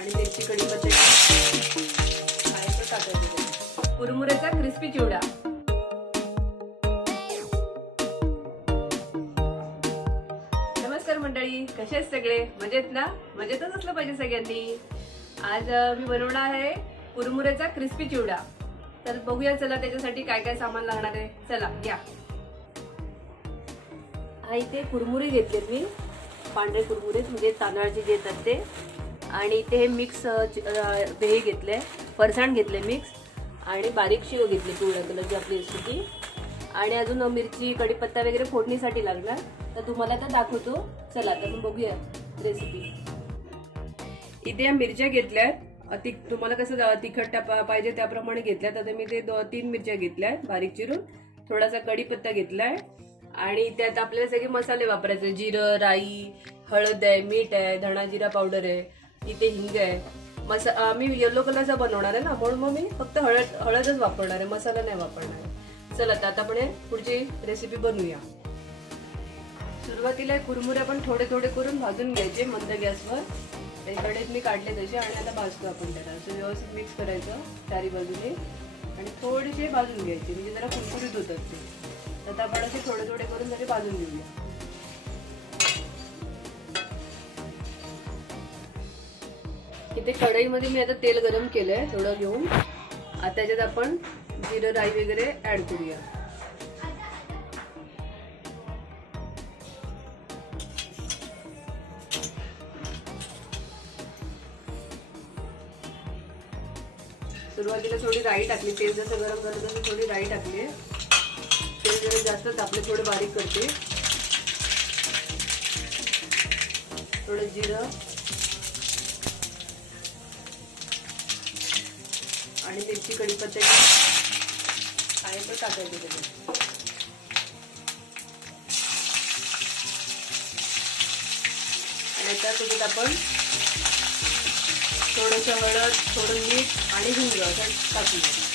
आणि मिरची कढीपत्ता टाकायचं. कुरमुऱ्याचा क्रिस्पी चिवडा. नमस्कार मंडळी, कसे आहेत सगळे? मजेत ना? मजेतच असलं पाहिजे सगळ्यांनी. आज मी बनवणार आहे कुरमुऱ्याचा क्रिस्पी चिवडा. तर बघूया चला त्याच्यासाठी काय काय सामान लागणार आहे. चला या. हा इथे कुरमुरे घेतलेत मी, पांढरे कुरमुरे म्हणजे तांदळाचे जे येतात ते. आणि इथे हे मिक्स हे घेतले, फरसाण घेतले मिक्स, आणि बारीक शेव घेतली पिवळ्या कलरची आपली रेसिपी. आणि अजून मिरची कढीपत्ता वगैरे फोडणीसाठी लागणार. तर तुम्हाला आता दाखवतो. चला तर बघूया रेसिपी. इथे या मिरच्या घेतल्यात, तुम्हाला कसं तिखट पाहिजे त्याप्रमाणे घेतल्यात. आता मी ते 3 मिरच्या घेतल्यात बारीक चिरून. थोडासा कढीपत्ता घेतलाय आणि त्यात आपल्याला सगळे मसाले वापरायचे. जिरं, राई, हळद आहे, मीठ आहे, धणा जिरा पावडर आहे, इथे हिंग आहे. मी येलो कलरचा बनवणार आहे ना, म्हणून मग मी फक्त हळदच वापरणार आहे, मसाला नाही वापरणार आहे. चला आता आपण पुढची रेसिपी बनवूया. सुरुवातीला कुरमुरे आपण थोडे थोडे करून भाजून घ्यायचे मंद गॅसवर. कढईत मी काढले तसे आणि आता भाजतो आपण त्याला. असं व्यवस्थित मिक्स करायचं चारी बाजूने आणि थोडेसे भाजून घ्यायचे, म्हणजे जरा कुरकुरीत होतात ते. आता आपण असे थोडे थोडे करून जरी भाजून घेऊया. इथे कढईमध्ये मी आता तेल गरम केलंय थोडं घेऊन. आता त्याच्यात आपण जिरं, राई वगैरे ऍड करूया. सुरुवातीला थोडी राई टाकली. तेल जसं गरम झालं तसं थोडी राई टाकली. तेल जरा जास्त तापले, थोडे बारीक करते. थोडं जिरं आणि मिरची कढीपत्ता आहे तो टाकायचं त्याच्यात. आणि त्यासोबत आपण थोडंसं हळद, थोडं मीठ आणि हिंग असं टाकूया.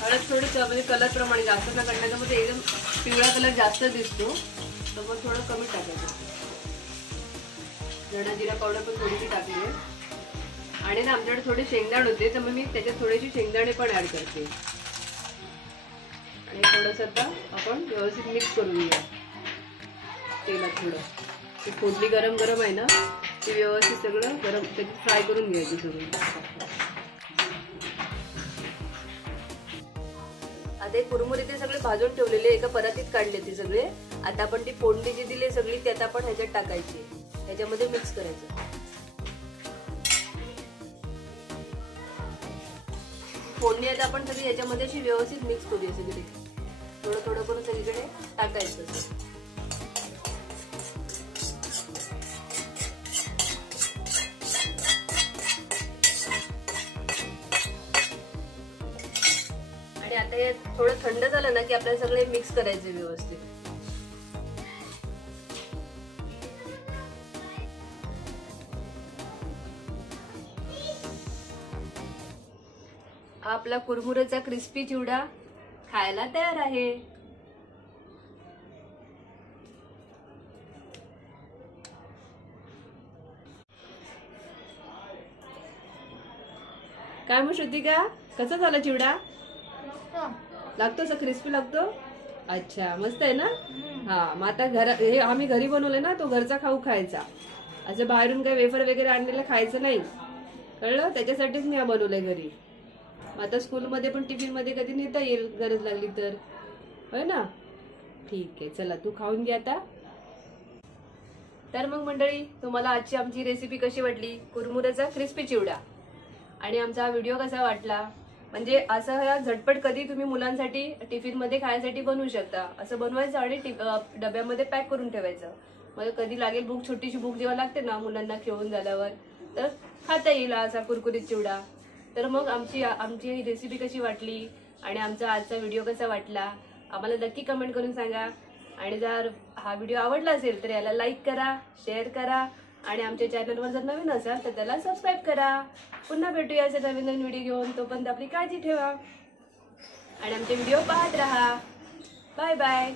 हळद थोडी म्हणजे कलर प्रमाणे जास्त ना टाकायचं, मध्ये एकदम पिवळा कलर जास्त दिसतो, तर मग थोडं कमी टाकायचं. धणा जिरा पावडर पण थोडीशी टाकली आहे. आणि ना आमच्याकडे थोडे शेंगदाणे होते, तर मग मी त्याच्यात थोडेसे शेंगदाणे पण ऍड करते. आणि थोडंसं आता आपण व्यवस्थित मिक्स करून घेऊया तेलात. थोडं ती फोडणी गरम गरम आहे ना, ती व्यवस्थित सगळं गरम फ्राय करून घ्यायची सगळं. आता कुरमुरे ते सगळे भाजून ठेवलेले एका परातीत काढले ते सगळे. आता आपण ती फोडणी जी दिली सगळी त्यात आपण ह्याच्यात टाकायची, ह्याच्यामध्ये मिक्स करायचं. फोडणी आता आपण सगळी याच्यामध्ये अशी व्यवस्थित मिक्स करूया सगळी. थोडं थोडं करून सगळीकडे टाकायचं. आणि आता हे थोडं थंड झालं ना की आपल्याला सगळे मिक्स करायचे व्यवस्थित. आपला कुरमुऱ्याचा क्रिस्पी चिवडा खायला तयार आहे. काय मग श्रुतिका, कसा झाला चिवडा? लागतो असं क्रिस्पी लागतो. अच्छा, मस्त आहे ना. हा, मग आता हे आम्ही घरी बनवले ना, तो घरचा खाऊ खायचा. असं बाहेरून काही वेफर वगैरे आणलेलं खायचं नाही, कळलं? त्याच्यासाठीच मी बनवलंय घरी. आता स्कूलमध्ये पण टिफिन मध्ये कधी नेता येईल गरज लागली तर, होय ना. ठीक आहे, चला तू खाऊन घे आता. तर मग मंडळी, तुम्हाला आजची आमची रेसिपी कशी वाटली? कुरमुऱ्याचा क्रिस्पी चिवडा. आणि आमचा हा व्हिडिओ कसा वाटला? म्हणजे असं ह्या झटपट कधी तुम्ही मुलांसाठी टिफिन मध्ये खायसाठी बनवू शकता. असं बनवायचं आणि डब्यामध्ये पॅक करून ठेवायचं. मग कधी लागेल भूक, छोटीशी भूक जेव्हा लागते ना मुलांना खेळून झाल्यावर, तर खाता येईल असा कुरकुरीत चिवडा. तर मग आमची ही रेसिपी कशी वाटली आणि आमचा आजचा व्हिडिओ कसा वाटला आम्हाला नक्की कमेंट करून सांगा. आणि जर हा व्हिडिओ आवडला असेल तर याला लाईक करा, शेअर करा आणि आमच्या चॅनलवर जर नवीन असाल तर त्याला सबस्क्राइब करा. पुन्हा भेटूया असे नवीन व्हिडिओ घेऊन. तोपर्यंत आपली काळजी ठेवा. आणि आमचे व्हिडिओ पाहत राहा. Bye bye.